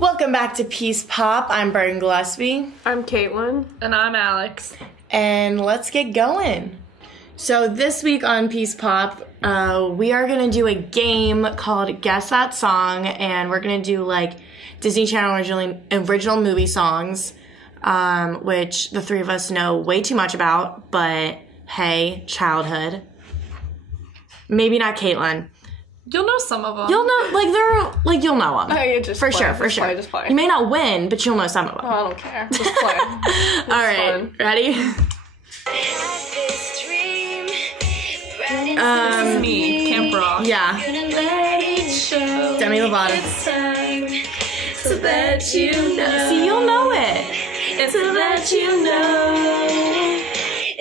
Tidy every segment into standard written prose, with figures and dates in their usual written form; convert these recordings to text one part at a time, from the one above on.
Welcome back to Peace Pop. I'm Brian Gillespie. I'm Caitlin. And I'm Alex. And let's get going. So this week on Peace Pop, we are going to do a game called Guess That Song, and we're going to do like Disney Channel original movie songs, which the three of us know way too much about, but hey, childhood. Maybe not Caitlin. You'll know some of them. You'll know, you'll know them. Oh, yeah, just for play, sure, for just sure. Play, just play. You may not win, but you'll know some of them. Oh, I don't care. Just play. All right, fun. ready? This is me, Camp Rock. Yeah. Demi Lovato. So that you know. See, you'll know it. And so that you know.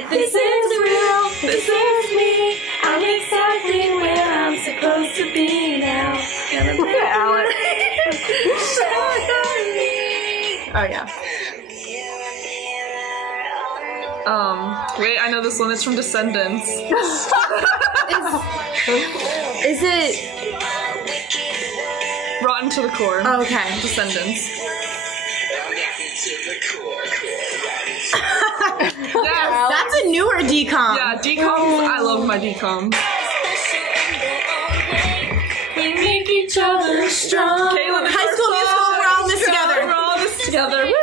This is real. This is me. I'm exactly where I'm supposed to be now. Look at Alex. Oh, yeah. Wait, I know this one. It's from Descendants. Is it? Rotten to the Core. Oh, okay. Descendants. Yes. That's a newer decom. Yeah, decoms. I love my decoms. We make each other strong. Caitlin, High School Musical, we're all in this together. We're all in this together. Woo!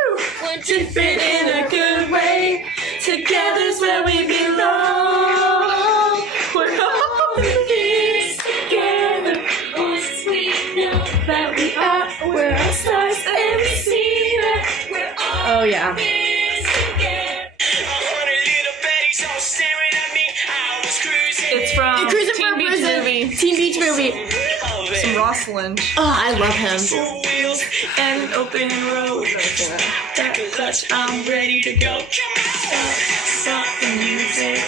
Different in a good way. Together's where we belong. We're all in this Together, once we know that we are, we're all stars and we see that we're all. Oh yeah. It's from Cruising Teen for Beach Prison. Movie. Teen Beach Movie. Some Ross Lynch. Oh, I love him. And an open road. That clutch, I'm ready to go. Stop the music.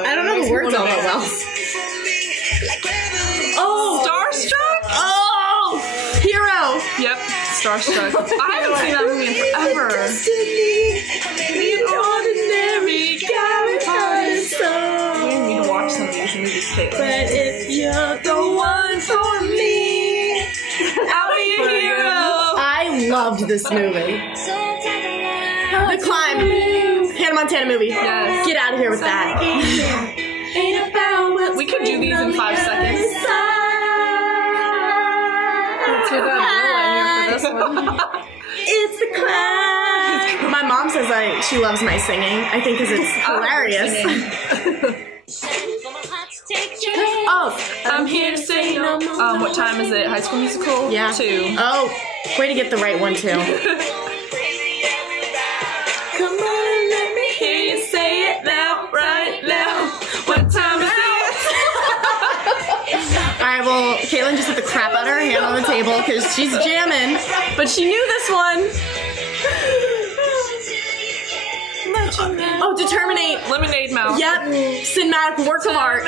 I don't know the words all that well. Oh, Starstruck? Oh, Hero. Yep, Starstruck. I haven't seen that movie in forever. An ordinary guy with heart and soul. We need to watch some of these movies, Caitlin. But if you're the one for me, I'll be a hero. I loved this movie. The Climb. Hannah Montana movie. Yes. Get out of here with that. We could do these in 5 seconds. Let's get that Will in here for this one. It's the climb. My mom says she loves my singing. I think because it's hilarious. Oh, I'm here to say no more. What time is it? High School Musical? yeah. 2. Oh, way to get the right one too. Come on, let me hear you say it now, right now. What time is it? Alright, well, Caitlin just put the crap out of her hand on the table because she's jamming. But she knew this one. Oh, Determinate. Lemonade Mouth. Yep. Cinematic work of art.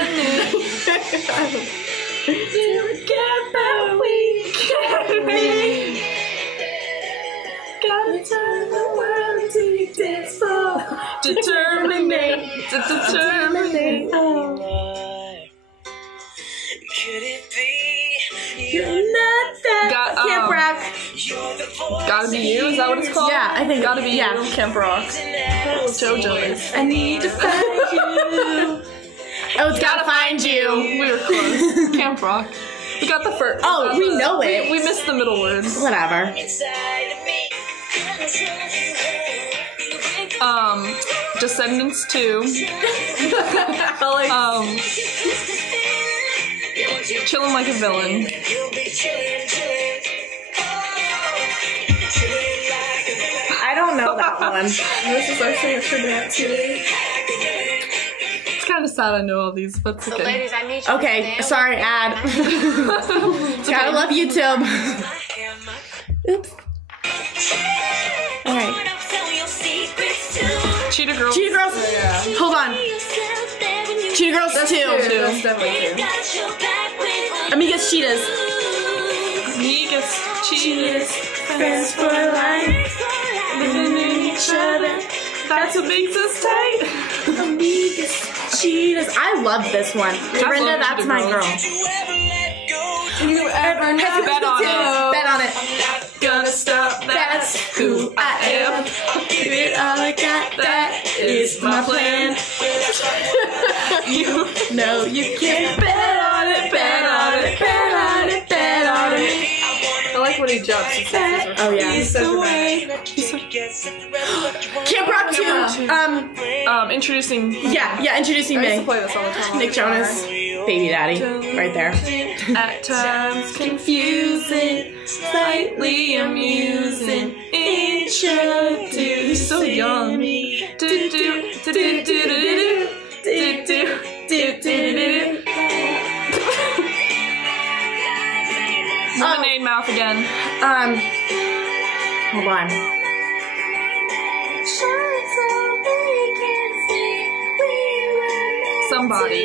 Gotta turn the world to your dance floor. Determinate. Could it be? You're not that. Camp Rock. Gotta Be You? Is that what it's called? Yeah, I think. Gotta Be yeah. You. Camp Rock. JoJo's. I need to find you. Oh, it's gotta find you. We were close. Camp Rock. We got the first. Oh, we know it. We missed the middle words. Whatever. Descendants 2. Chillin' Like a Villain. I don't know that one. This is our signature dance today. It's kind of sad I know all these, but it's okay. Ladies, I need you Okay, to sorry, ad. Gotta love YouTube. Oops. Alright. Cheetah Girls. Cheetah Girls. Yeah. Hold on. Cheetah Girls 2. That's definitely two. Amigas Cheetahs. Amigas, Cheetahs, Friends for life. Living in each other. that's what makes us tight. Amigas. cheetahs. I love this one. Brenda, that's my girl. You ever know? Bet on it. Bet on it. Gonna stop. That's who I am. Give it all I got. That is my plan. You know you can bet on it. Bet on it. Bet on it. Bet on it. I like when he jumps. He says, Oh yeah. he's so dramatic. Camp Rock 2. Introducing. Yeah, introducing I used me. to play this all the time. Nick Jonas, Baby Daddy, right there. At times confusing, slightly amusing. Introduce. He's so young. Lemonade mouth again. Hold on. Somebody.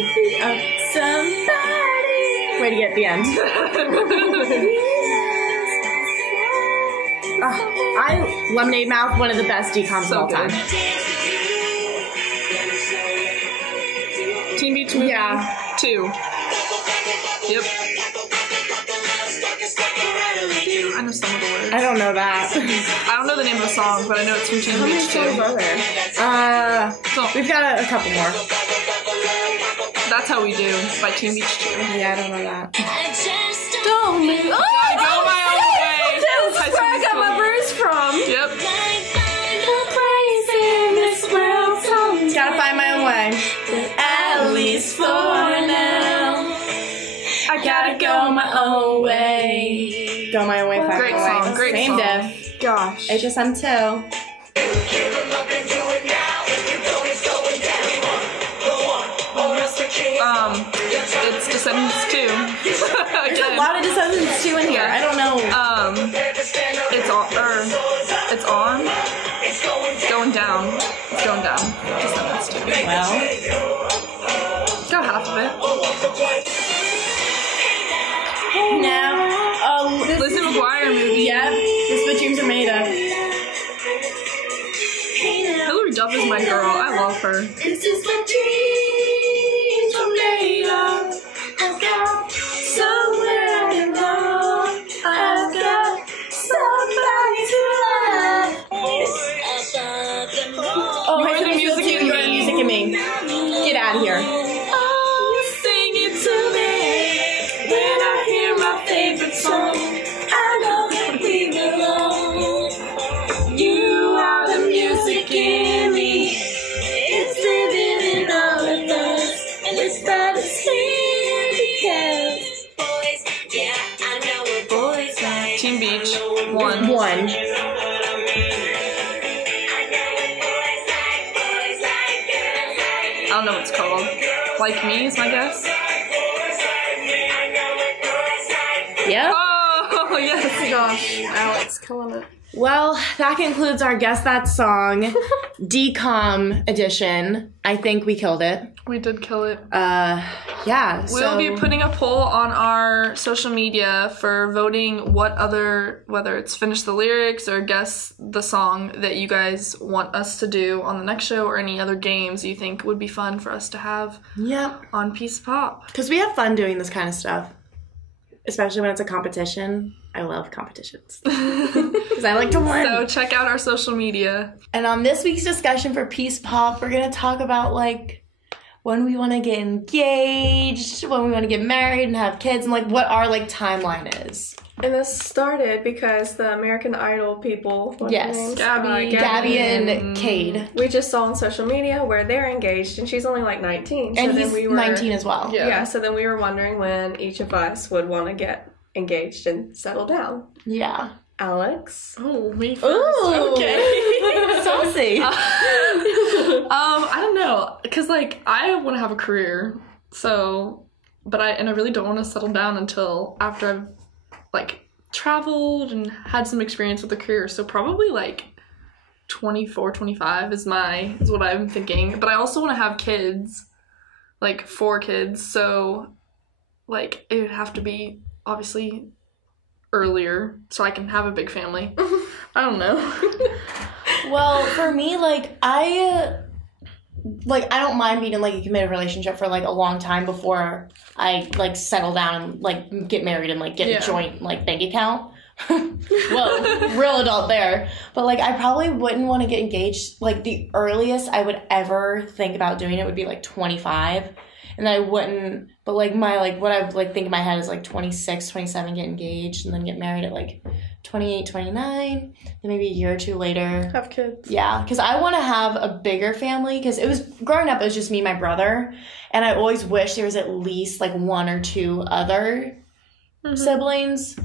Way to get at the end. Lemonade Mouth, one of the best decoms of all time. Teen Beach Movie. Yeah. 2. Yep. I know some of the words. I don't know that. I don't know the name of the song, but I know it's from Teen Beach 2. We've got a couple more. That's How We Do by Teen Beach 2. Yeah, I don't know that. Don't move. Gotta go my own way. That's where I got my bruise from. Yep. Gotta find my own way. At least for now. I gotta go my own way. Go my own way, find Great my way. song, great Same song. diff. Gosh. HSM 2. It's Descendants 2. There's a Again. lot of Descendants 2 in here. I don't know. It's on. It's going down. It's going down. Descendants 2. Well, Got half of it. now. Oh, Lizzie McGuire movie. yep. This is what dreams are made of. Hilary Duff is my girl. I love her. This is what dreams are made of. I've got somewhere I belong. I've got somebody to love. Oh, You're High School the music Musical 2, in You're the me. music in me. Get out of here. Oh, sing it to me when I hear my favorite song. I know that we belong. You are the music in me. It's living in all of us, and it's not a sin because boys, yeah, I know what boys like. Teen Beach 1. I don't know what it's called. Like Me is my guess. Yep. Oh, yes. Gosh. Alex killing it. Well, that concludes our Guess That Song decom edition. I think we killed it. We did kill it. Yeah. We'll be putting a poll on our social media for voting whether it's Finish the Lyrics or Guess the Song that you guys want us to do on the next show, or any other games you think would be fun for us to have on Peace Pop. Because we have fun doing this kind of stuff. Especially when it's a competition. I love competitions. Because I like to win. So check out our social media. And on this week's discussion for Peace Pop, we're going to talk about, like, when we want to get engaged, when we want to get married and have kids, and, like, what our, like, timeline is. And this started because the American Idol people, what's their Yes. names? Gabby and Cade. We just saw on social media where they're engaged, and she's only like 19. And so he's then we were, 19 as well. Yeah, so then we were wondering when each of us would want to get engaged and settle down. Yeah. Alex? Oh, me first. Ooh. Okay. Saucy. I don't know, because, like, I want to have a career, so, but I really don't want to settle down until after I've, like, traveled and had some experience with a career, so probably, like, 24, 25 is what I'm thinking, but I also want to have kids, like, 4 kids, so, like, it would have to be, obviously, earlier, so I can have a big family. I don't know. Well, for me, like, like, I don't mind being in, like, a committed relationship for, like, a long time before I, like, settle down and, like, get married and, like, get a joint, like, bank account. Well, real adult there. But, like, I probably wouldn't want to get engaged. Like, the earliest I would ever think about doing it would be, like, 25. And I wouldn't, but, like, my, like, what I, like, think in my head is, like, 26, 27, get engaged, and then get married at, like, 28, 29, then maybe a year or two later. Have kids. Yeah, because I want to have a bigger family, because it was, growing up, it was just me and my brother, and I always wish there was at least, like, one or two other siblings,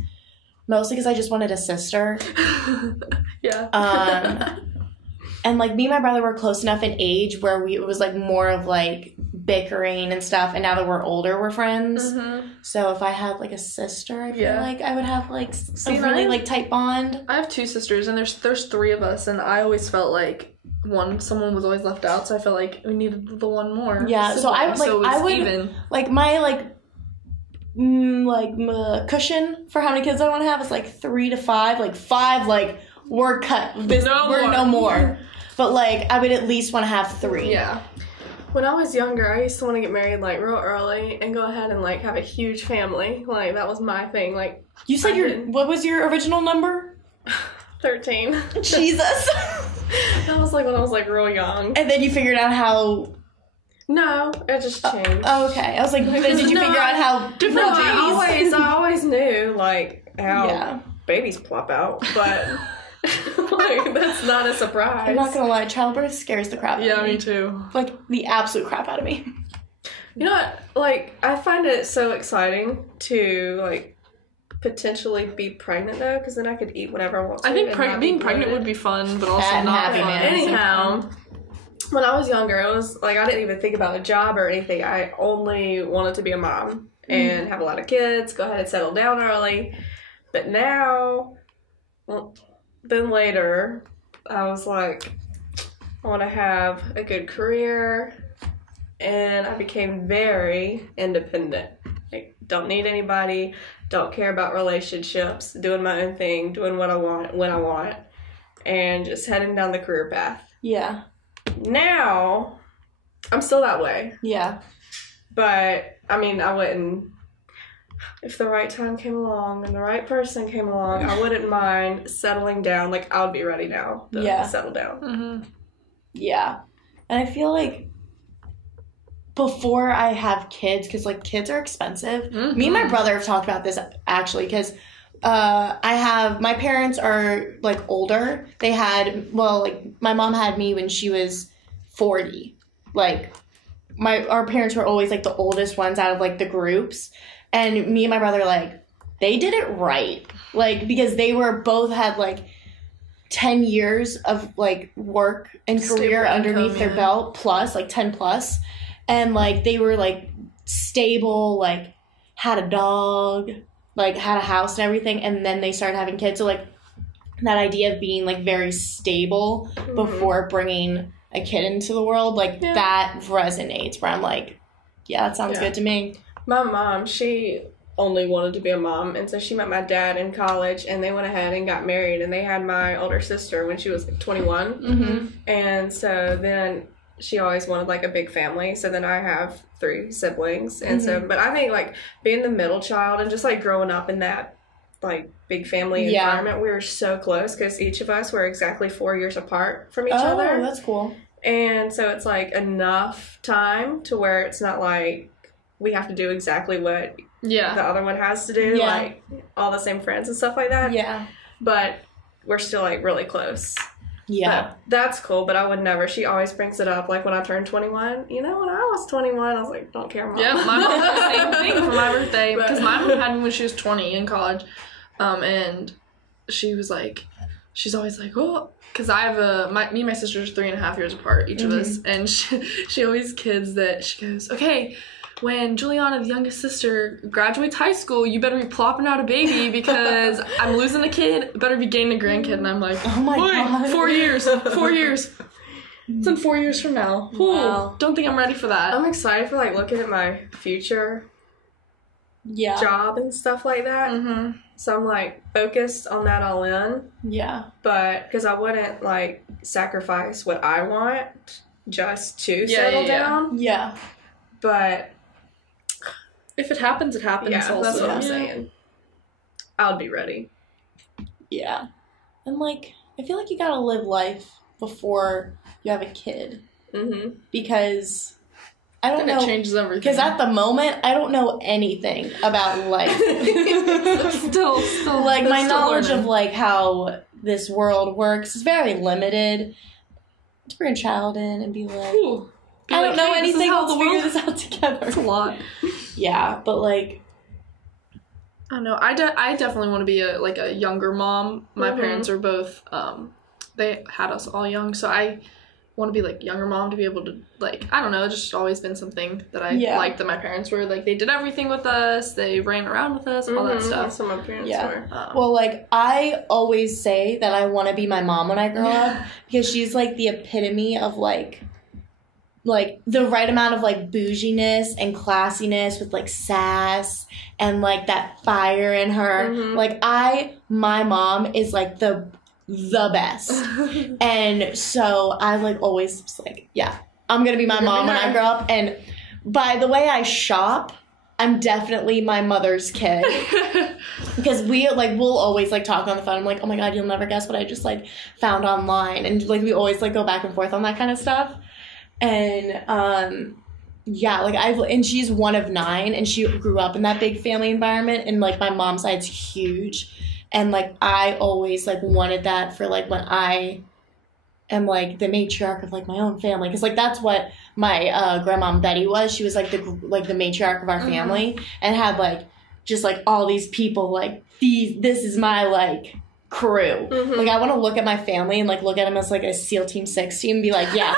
mostly because I just wanted a sister. Yeah. And, like, me and my brother were close enough in age where it was, like, more of, like, bickering and stuff, and now that we're older, we're friends. So if I had, like, a sister, I feel like I would have, like, a really, like, tight bond. I have 2 sisters, and there's 3 of us, and I always felt like someone was always left out, so I felt like we needed the one more. Yeah, so I, like, so I would, even. like, my, like, cushion for how many kids I want to have is, like, 3 to 5. Like, 5, like, we're cut. No more. But, like, I would at least want to have 3. Yeah. When I was younger, I used to want to get married, like, real early and go ahead and, like, have a huge family. Like, that was my thing. Like, You said what was your original number? 13. Jesus. That was, like, when I was, like, real young. And then you figured out how... No, it just changed. Okay. I was like, then did you figure out how different I always knew, like, how babies plop out, but... like, that's not a surprise. I'm not gonna lie, childbirth scares the crap out of me. Yeah, me too. Like, the absolute crap out of me. You know what? Like, I find it so exciting to, like, potentially be pregnant, though, because then I could eat whatever I want to. I think being pregnant would be fun, but also not fun. Anyhow, when I was younger, it was, like, I didn't even think about a job or anything. I only wanted to be a mom and have a lot of kids, go ahead and settle down early. But now... well, then later, I was like, I want to have a good career, and I became very independent. Like, don't need anybody, don't care about relationships, doing my own thing, doing what I want, when I want, and just heading down the career path. Yeah. Now, I'm still that way. Yeah. But, I mean, I wouldn't... If the right time came along and the right person came along, I wouldn't mind settling down. Like, I would be ready now to settle down. Yeah. And I feel like before I have kids, because, like, kids are expensive. Me and my brother have talked about this, actually, because my parents are, like, older. They had, well, like, my mom had me when she was 40. Like, our parents were always, like, the oldest ones out of, like, the groups. And me and my brother, like, they did it right. Like, because they both had, like, 10 years of, like, work and career underneath their belt, plus, like, 10 plus. And, like, they were, like, stable, like, had a dog, like, had a house and everything. And then they started having kids. So, like, that idea of being, like, very stable before bringing a kid into the world, like, that resonates, where I'm like, yeah, that sounds good to me. My mom, she only wanted to be a mom, and so she met my dad in college, and they went ahead and got married, and they had my older sister when she was 21, and so then she always wanted, like, a big family, so then I have 3 siblings, and so, but I think, like, being the middle child and just, like, growing up in that, like, big family environment, we were so close, because each of us were exactly 4 years apart from each other. Oh, that's cool. And so it's, like, enough time to where it's not, like, we have to do exactly what the other one has to do, like, all the same friends and stuff like that. Yeah. But we're still, like, really close. Yeah. But that's cool, but I would never. She always brings it up, like, when I turned 21. You know, when I was 21, I was like, don't care, Mom. Yeah, my mom did the same thing for my birthday, because my mom had me when she was 20 in college, and she was like, she's always like, oh, because I have me and my sister are 3.5 years apart, each of us, and she always kids that, she goes, okay, when Juliana, the youngest sister, graduates high school, you better be plopping out a baby because I'm losing a kid, better be gaining a grandkid. And I'm like, oh my God. 4 years. 4 years. It's in 4 years from now. Wow. Don't think I'm ready for that. I'm excited for, like, looking at my future job and stuff like that. So I'm, like, focused on that all in. Yeah. But, because I wouldn't, like, sacrifice what I want just to settle down. Yeah. But if it happens, it happens. yeah, also. that's what I'm saying. I'll be ready. Yeah. And, like, I feel like you gotta live life before you have a kid. Mm-hmm. Because I don't Then know. It changes everything. Because at the moment, I don't know anything about life. still, Like, my still knowledge learning. of, like, how this world works is very limited. To bring a child in and be like, Ooh. Be I like, don't know hey, this is anything, how let's the figure world- this out together. That's a lot. Yeah, but, like, I don't know. I definitely want to be a younger mom. My parents are both, they had us all young, so I want to be, like, younger mom to be able to, like, I don't know, it's just always been something that I liked that my parents were, like, they did everything with us, they ran around with us, all that stuff. That's what my parents were. Well, like, I always say that I want to be my mom when I grow up because she's, like, the epitome of, like, the right amount of, like, bouginess and classiness with, like, sass and, like, that fire in her. Mm-hmm. Like, my mom is, like, the best. And so I, like, always was like, yeah, I'm going to be my mom when I grow up. And by the way I shop, I'm definitely my mother's kid. Because we'll always, like, talk on the phone. I'm like, oh my God, you'll never guess what I just, like, found online. And, like, we always, like, go back and forth on that kind of stuff. And, yeah, like, and she's one of 9, and she grew up in that big family environment, and, like, my mom's side's huge. And, like, I always, like, wanted that for, like, when I am, like, the matriarch of, like, my own family. Because, like, that's what my grandmom Betty was. She was, like, the matriarch of our family and had, like, just, like, all these people, like, this is my, like, crew. Like, I want to look at my family and, like, look at them as, like, a SEAL Team 6 team and be like, yeah,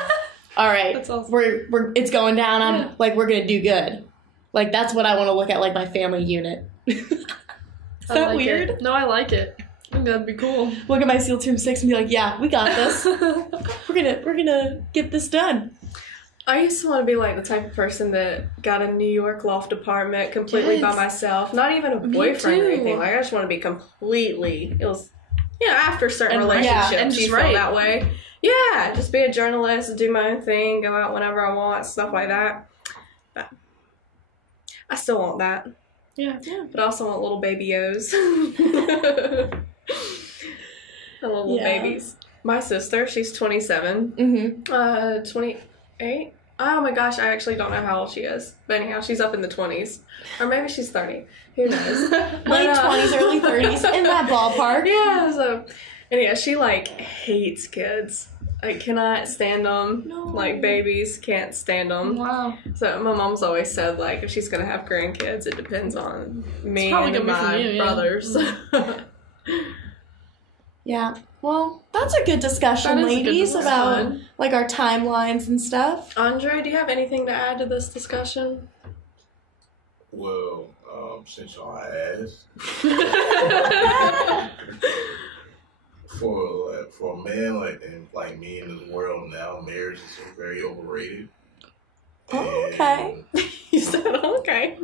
all right, That's awesome. we're it's going down. Like, we're going to do good. Like, that's what I want to look at, like, my family unit. Is that like weird? It. No, I like it. I think that'd be cool. Look at my SEAL Team 6 and be like, yeah, we got this. We're gonna get this done. I used to want to be like the type of person that got a New York loft apartment completely by myself. Not even a boyfriend or anything. Like, I just want to be completely. It was, after certain relationships, and you feel that way. Yeah, just be a journalist, do my own thing, go out whenever I want, stuff like that. But I still want that. Yeah. But I also want little baby-os. The little babies. My sister, she's 27. 28. Oh my gosh, I actually don't know how old she is. But anyhow, she's up in the 20s. Or maybe she's 30. Who knows? Late 20s, early 30s, in that ballpark. Yeah, so anyhow, she, like, hates kids. Like, cannot stand them. No. Like, babies, can't stand them. Wow. So my mom's always said, like, if she's going to have grandkids, it depends on me probably and gonna be my from you, brothers. Yeah. Well, that's a good discussion, That is a good ladies, discussion. about, like, our timelines and stuff. Andre, do you have anything to add to this discussion? Well, since y'all asked, for a man like me in this world now, marriage is very overrated. Oh, okay. You said okay.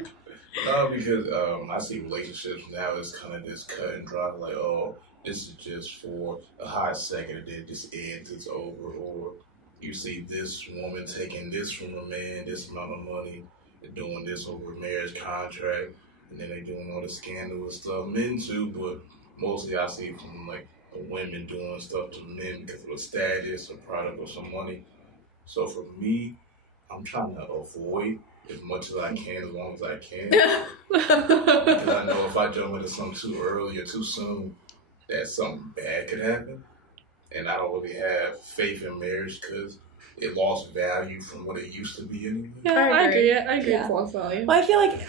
Because I see relationships now as kind of just cut and dry, like, oh, this is just for a hot second, and then this ends, it's over. Or you see this woman taking this from a man, this amount of money, and doing this over a marriage contract, and then they doing all the scandalous stuff. Men too, but mostly I see from, like, the women doing stuff to men because of a status, a product, or some money. So for me, I'm trying to avoid as much as I can, as long as I can. Because I know if I jump into something too early or too soon, that something bad could happen. And I don't really have faith in marriage because it lost value from what it used to be anyway. Yeah, I agree. I agree with lost value. Well, I feel like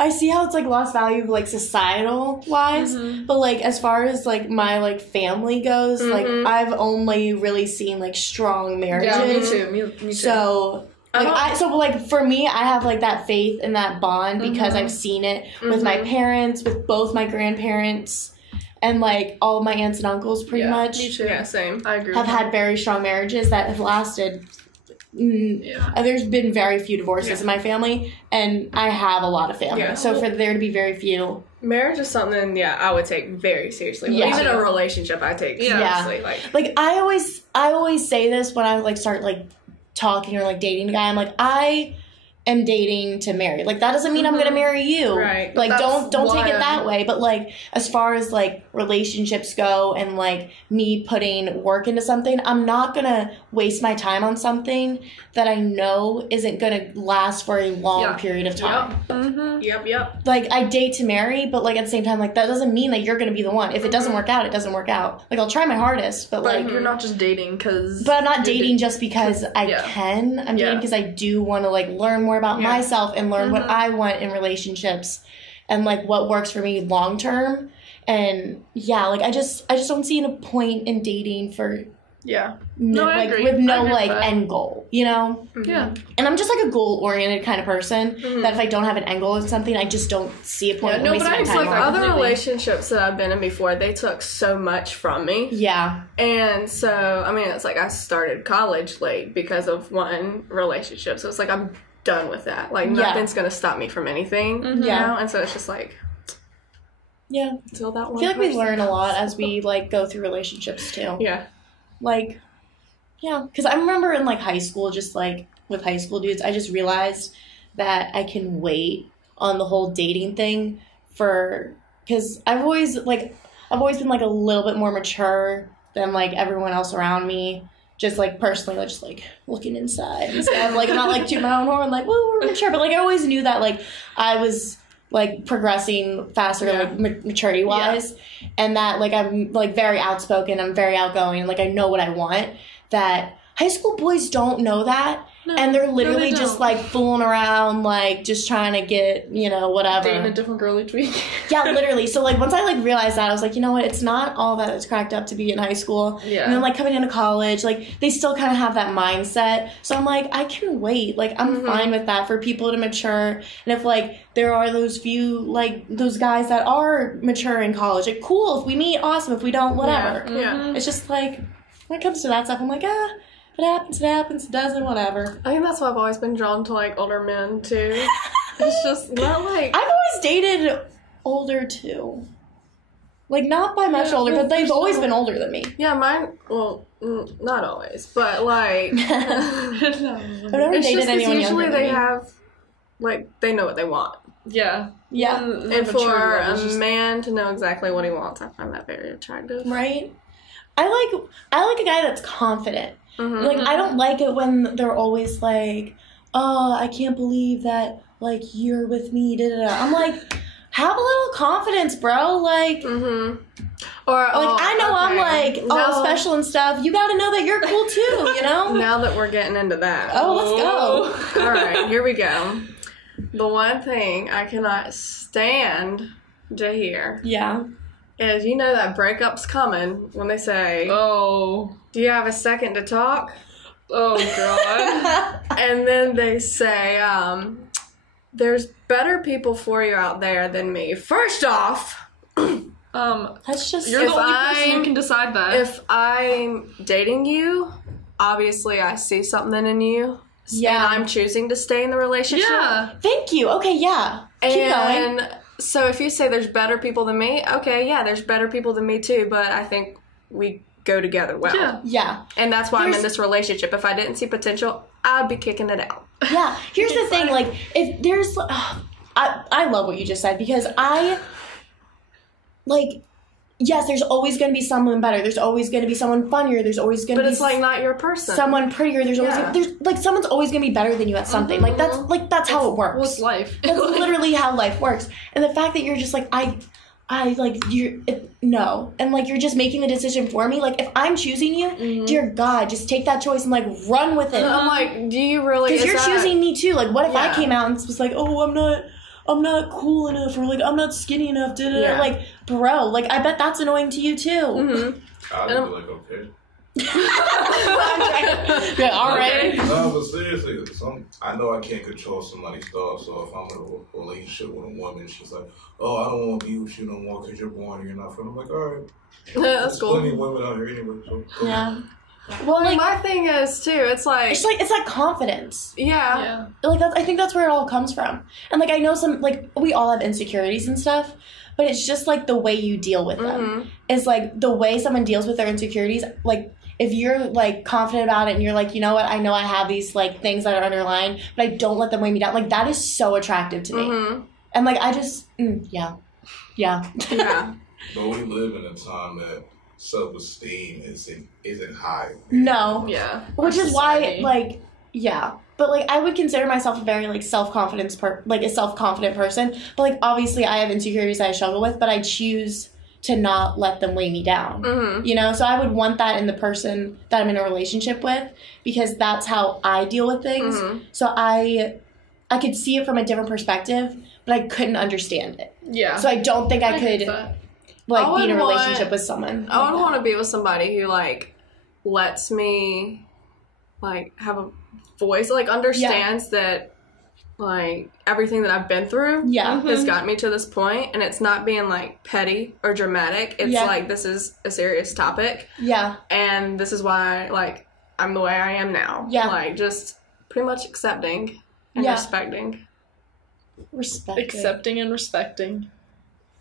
I see how it's, like, lost value, like, societal wise, but, like, as far as, like, my, like, family goes, like, I've only really seen, like, strong marriages. Yeah, me too. Me too. So, like, for me, I have, like, that faith and that bond because I've seen it with my parents, with both my grandparents, and, like, all of my aunts and uncles, pretty much. Me too. Yeah, same. I agree. Have had very strong marriages that have lasted. There's been very few divorces in my family, and I have a lot of family. Yeah. So for there to be very few, Marriage is something, I would take very seriously. Yeah. Even a relationship, I take seriously. Like I always say this when I, like, start, like, talking or like dating a guy, I'm like, I am dating to marry. Like, that doesn't mean I'm gonna marry you. Right. Like, don't take it one. that way. But like, as far as like relationships go and like me putting work into something, I'm not gonna waste my time on something that I know isn't gonna last for a long period of time. Yep. Like, I date to marry, but like at the same time, like that doesn't mean that you're gonna be the one. If it doesn't work out, it doesn't work out. Like, I'll try my hardest, but like, you're not just dating because. but I'm not dating just because I can. I'm dating because I do want to like learn more about myself and learn what I want in relationships and like what works for me long term. And like I just don't see a point in dating for I like agree. with no I agree like with that. end goal, you know? Yeah. And I'm just like a goal oriented kind of person that if I don't have an end goal in something, I just don't see a point in wasting my time like on. other Completely. relationships that I've been in before, they took so much from me. Yeah. And so, I mean, it's like I started college late because of one relationship. So it's like I'm done with that. Like, nothing's going to stop me from anything, you know? And so it's just like, until that one I feel like we person. learn a lot as we like go through relationships too. Yeah. Like, because I remember in like high school, just like with high school dudes, I just realized that I can wait on the whole dating thing because I've always been like a little bit more mature than like everyone else around me. Just like personally, like, just like looking inside and stuff. Like, I'm not like tooting my own horn, like, woo, we're mature. But like, I always knew that like I was like progressing faster, like maturity wise, and that like I'm like very outspoken, I'm very outgoing, like I know what I want. That high school boys don't know that. And they're literally just like fooling around, like just trying to get, whatever. Dating a different girl each week. Yeah, literally. So like once I like realized that, I was like, you know what? It's not all that it's cracked up to be in high school. Yeah. And then like coming into college, like they still kind of have that mindset. So I'm like, I can wait. Like I'm fine with that for people to mature. And if like there are those few like those guys that are mature in college, like cool. If we meet, awesome. If we don't, whatever. Yeah. It's just like when it comes to that stuff, I'm like, it happens, it doesn't, whatever. I think that's why I've always been drawn to like older men too. It's just not like I've always dated older too. Like not by much older, but they've always been older than me. yeah, mine. Well, not always, but like I've never it's dated just 'cause anyone usually younger than they me. have like they know what they want, Yeah. Yeah. and for a man to know exactly what he wants, I find that very attractive. Right? I like a guy that's confident. Like, I don't like it when they're always like, oh, I can't believe that, like, you're with me, da-da-da. I'm like, have a little confidence, bro. Like, Or I know I'm like, all special and stuff. You gotta know that you're cool too, you know? Now that we're getting into that. Oh, let's go. All right, here we go. The one thing I cannot stand to hear Yeah. is, you know that breakup's coming when they say, Oh. do you have a second to talk? Oh, God. And then they say, there's better people for you out there than me. First off, That's just... You're the If only person who I'm- can decide that. if I'm dating you, obviously I see something in you. Yeah. And I'm choosing to stay in the relationship. yeah. Thank you. Okay, yeah. Keep going. And so if you say there's better people than me, okay, yeah, there's better people than me too, but I think we go together well. Yeah. Yeah. And that's why I'm in There's- this relationship. If I didn't see potential, I'd be kicking it out. Yeah, here's the thing, like, if there's, I love what you just said, because yes, there's always going to be someone better, there's always going to be someone funnier, there's always going to But be it's like not your person. someone prettier, there's always, Yeah. there's, like, someone's always going to be better than you at something, like, that's how it works. Well, it's life. That's literally how life works, and the fact that you're just like, no. And, like, you're just making the decision for me. Like, if I'm choosing you, dear God, just take that choice and, like, run with it. I'm like, do you really? Because you're is that- choosing me, too. Like, what if I Yeah. came out and was like, oh, I'm not cool enough, or, like, I'm not skinny enough, da-da-da. Yeah. Like, bro, like, I bet that's annoying to you, too. I'd be like, okay. Yeah, all right. No, but seriously, I know I can't control somebody's thoughts. So if I'm in a relationship with a woman, she's like, "Oh, I don't want to be with you no more because you're boring, you're not fun." I'm like, all right, That's there's cool. plenty of women out here anyway. So Yeah. Well, like, My thing is too. It's like that confidence. yeah. Yeah. Like, I think that's where it all comes from. And, like, I know we all have insecurities and stuff, but it's just, like, the way you deal with them. It's, like, the way someone deals with their insecurities, like, if you're like confident about it and you're like, you know what, I know I have these like things that are underlying, but I don't let them weigh me down. Like that is so attractive to me. And like I just yeah. But we live in a time that self-esteem isn't high. No. Yeah. Which is why, like, yeah. But, like, I would consider myself a very, like, a self-confident person. But, like, obviously I have insecurities that I struggle with, but I choose to not let them weigh me down. You know? So I would want that in the person that I'm in a relationship with because that's how I deal with things. So I could see it from a different perspective, but I couldn't understand it. Yeah. So I don't think I could... like, be in a relationship with someone. I would want to be with somebody who, like, lets me, like, have a voice, like, understands that, like, everything that I've been through has got me to this point, and it's not being, like, petty or dramatic. It's, like, this is a serious topic. Yeah. And this is why, like, I'm the way I am now. Yeah. Like, just pretty much accepting and respecting. Accepting and respecting.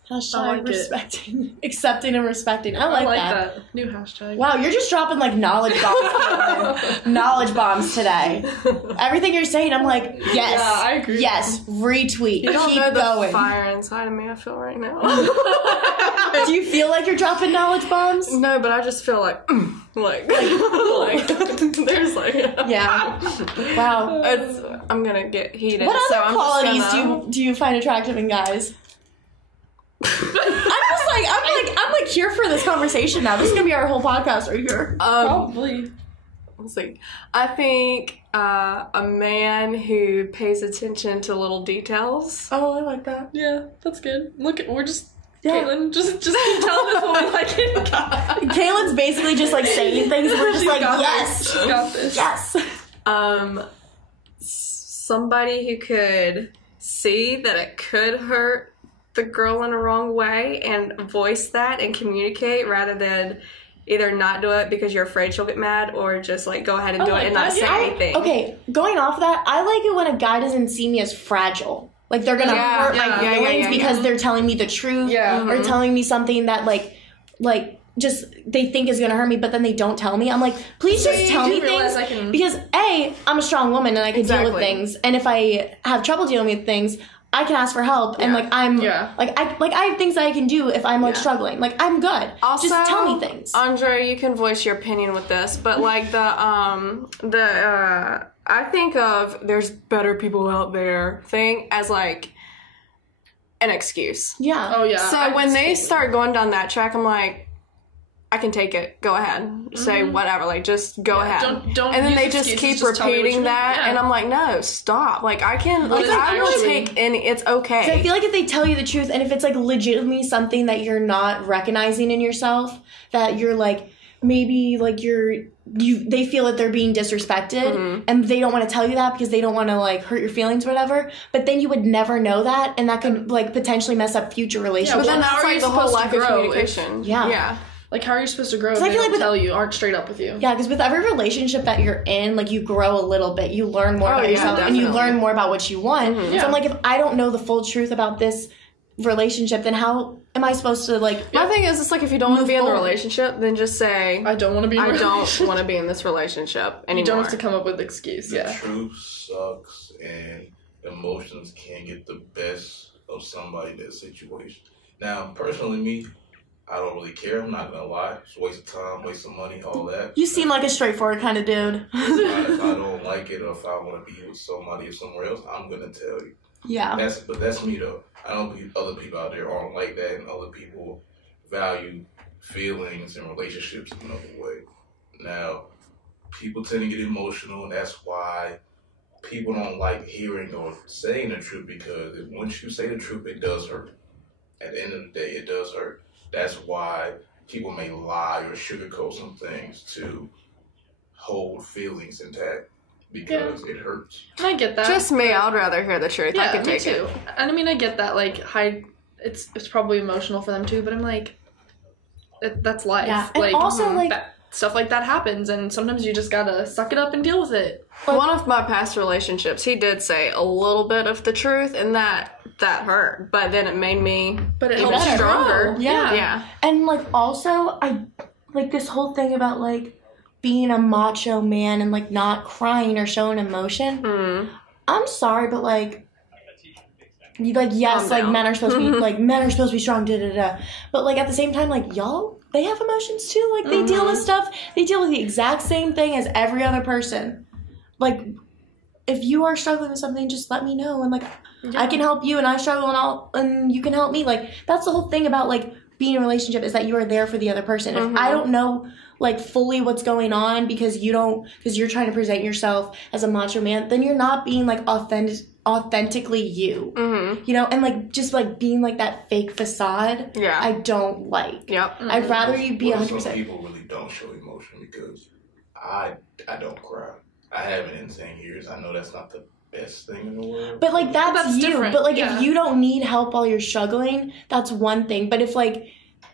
Hashtag respecting. Accepting and respecting. I like that. New hashtag. Wow, you're just dropping like knowledge bombs. Knowledge bombs today. Everything you're saying, I'm like, yes. Yeah, I agree. Yes, retweet. You don't Keep know the going. fire inside of me I feel right now. Do you feel like you're dropping knowledge bombs? No, but I just feel like there's like yeah. Wow. I'm gonna get heated. What so other I'm qualities do you find attractive in guys? I'm like here for this conversation now. This is gonna be our whole podcast right here. Probably. Let's see. I think a man who pays attention to little details. Oh, I like that. Yeah, that's good. Look, we're just Caitlin, just keep telling us what we like it. Caitlin's basically just like saying things. We're just like, yes, She's got this. Yes. Somebody who could see that it could hurt the girl in a wrong way and voice that and communicate rather than either not do it because you're afraid she'll get mad or just like go ahead and do it and not say anything. Okay, going off of that, I like it when a guy doesn't see me as fragile. Like they're gonna hurt my feelings because they're telling me the truth or telling me something that like just they think is gonna hurt me, but then they don't tell me. I'm like, please just tell me things because A, I'm a strong woman and I can deal with things, and if I have trouble dealing with things, I can ask for help, and like I'm like I have things that I can do if I'm like struggling. Like I'm good. Also, just tell me things. Andre, you can voice your opinion with this, but like I think of there's better people out there thing as like an excuse. Yeah. Oh yeah. So when they start going down that track, I'm like, I can take it. Go ahead. Say whatever. Like, just go ahead. Don't and then they just keep repeating that. And I'm like, no, stop. Like, I can, like, I will take any, it's okay. So I feel like if they tell you the truth and if it's, like, legitimately something that you're not recognizing in yourself, that you're, like, maybe, like, they feel that they're being disrespected and they don't want to tell you that because they don't want to, like, hurt your feelings or whatever. But then you would never know that and that could, like, potentially mess up future relationships. Yeah, but then that's, like, the whole lack of communication. Yeah. Like, how are you supposed to grow if they don't tell you, aren't straight up with you? Yeah, because with every relationship that you're in, like, you grow a little bit. You learn more about yourself, and you learn more about what you want. So I'm like, if I don't know the full truth about this relationship, then how am I supposed to, like... My thing is, it's like, if you don't want to be in the relationship, then just say... I don't want to be in I don't want to be in this relationship anymore. You don't have to come up with an excuse, The truth sucks, and emotions can get the best of somebody in that situation. Now, personally, me... I don't really care. I'm not gonna lie. It's a waste of time, waste of money, all that. You seem like a straightforward kind of dude. If I don't like it or if I want to be with somebody or somewhere else, I'm gonna tell you. Yeah. But that's me though. I know other people out there aren't like that, and other people value feelings and relationships another way. Now, people tend to get emotional, and that's why people don't like hearing or saying the truth, because once you say the truth, it does hurt. At the end of the day, it does hurt. That's why people may lie or sugarcoat some things to hold feelings intact, because it hurts. And I get that. Just me, I'd rather hear the truth. Yeah, I could take me too. And I mean, I get that. Like, it's probably emotional for them too, but I'm like, that's life. Yeah, and like, also like stuff like that happens, and sometimes you just gotta suck it up and deal with it. One of my past relationships, he did say a little bit of the truth, and that hurt, but then it made me even stronger. Yeah. And like also I like this whole thing about like being a macho man and, like, not crying or showing emotion, I'm sorry, but, like, yes, like, men are supposed to be, like, men are supposed to be strong, da-da-da. But, like, at the same time, like, y'all, they have emotions, too. Like, they deal with stuff. They deal with the exact same thing as every other person. Like, if you are struggling with something, just let me know. And, like, I can help you, and I struggle, and you can help me. Like, that's the whole thing about, like, being in a relationship is that you are there for the other person. If I don't know, like, fully what's going on because you're trying to present yourself as a macho man, then you're not being, like, authentically you. You know, and, like, just, like, being, like, that fake facade, I don't like. I'd rather you be 100%. Some people really don't show emotion because I don't cry. I haven't in 10 years. I know that's not the best thing in the world. But, like, that's you. Different. But, like, if you don't need help while you're struggling, that's one thing. But if, like...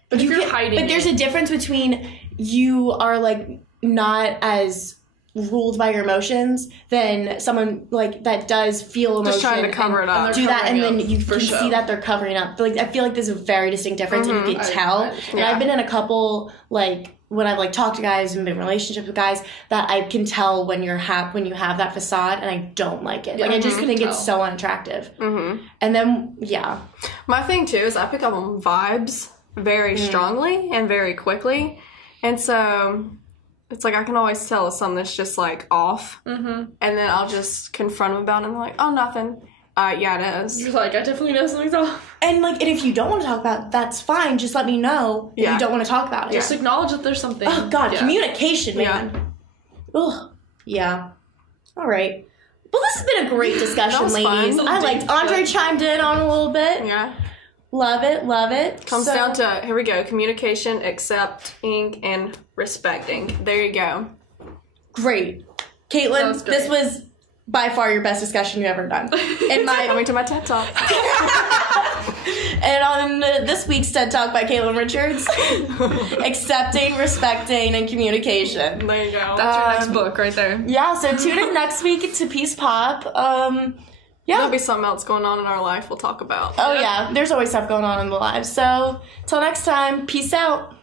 But if you're hiding But there's a difference between you are, like, not as ruled by your emotions than someone, like, that does feel emotion. Just trying to cover it up. Do that, and then you can see that they're covering up. But, like, I feel like there's a very distinct difference, and you can tell. And I've been in a couple, like... when I've, like, talked to guys and been in relationships with guys, that I can tell when you have that facade, and I don't like it. Like, I just think it's so unattractive. And then, My thing, too, is I pick up on vibes very strongly and very quickly. And so, it's like I can always tell if something's just, like, off. And then I'll just confront them about it, and I'm like, oh, nothing. Yeah, it is. You're like, I definitely know something's off. And, like, and if you don't want to talk about it, that's fine. Just let me know that you don't want to talk about it. Just acknowledge that there's something. Oh, God, communication, man. Ugh. Yeah. All right. Well, this has been a great discussion, ladies. Fun. I liked Andre chimed in on a little bit. Yeah. Love it, love it. Comes down to, here we go, communication, accepting, and respecting. There you go. Great. Caitlin, this was by far your best discussion you've ever done. Coming to my TED Talk. And on this week's TED Talk by Caitlin Richards, accepting, respecting, and communication. There you go. That's your next book right there. Yeah, so tune in next week to Peace Pop. There'll be something else going on in our life we'll talk about. Oh, yeah. There's always stuff going on in the lives. So, till next time, peace out.